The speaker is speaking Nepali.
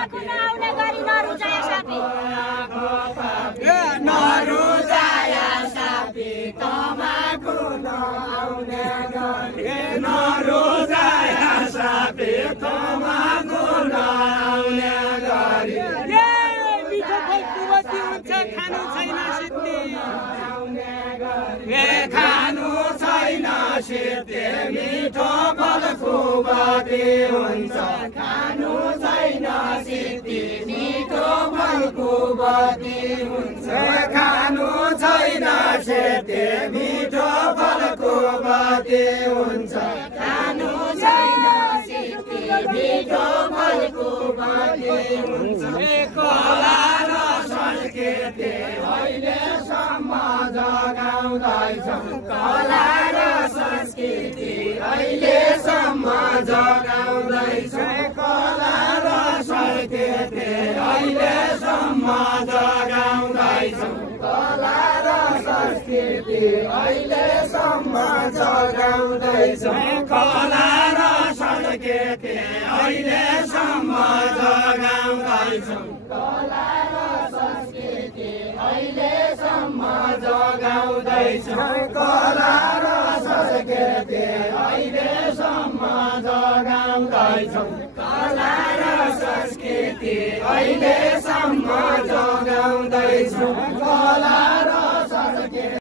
तमाखु नआउने गरी नरुजाया सापी नरुजाया सापी तमाखु नआउने गरी नरुजाया सापी तमाखु नआउने गरी मिठो फल कुबती हुन्छ खानु छैन सिद्धि खानु छैन सिद्धि मिठो फल कुबती हुन्छ खानु छैन सिद्धि मिठो फल कुबती हुन्छ खानु छैन सिद्धि मिठो फल कुबती हुन्छ खानु छैन सिद्धि मिठो फल कुबती हुन्छ कला र संस्कृति अहिलेसम्म जगाउँदैछौँ कला र संस्कृति अहिलेसम्म जगाउँदैछौँ कला र संस्कृति अहिलेसम्म जगाउँदैछौँ कला र संस्कृति अहिलेसम्म जगाउँदैछौँ कला र संस्कृति अहिलेसम्म जगाउँदैछौँ कला र संस्कृति अहिलेसम्म जगाउँदैछौँ कला र संस्कृति अहिलेसम्म जगाउँदैछौँ कला र संस्कृति अहिलेसम्म जगाउँदैछौँ कला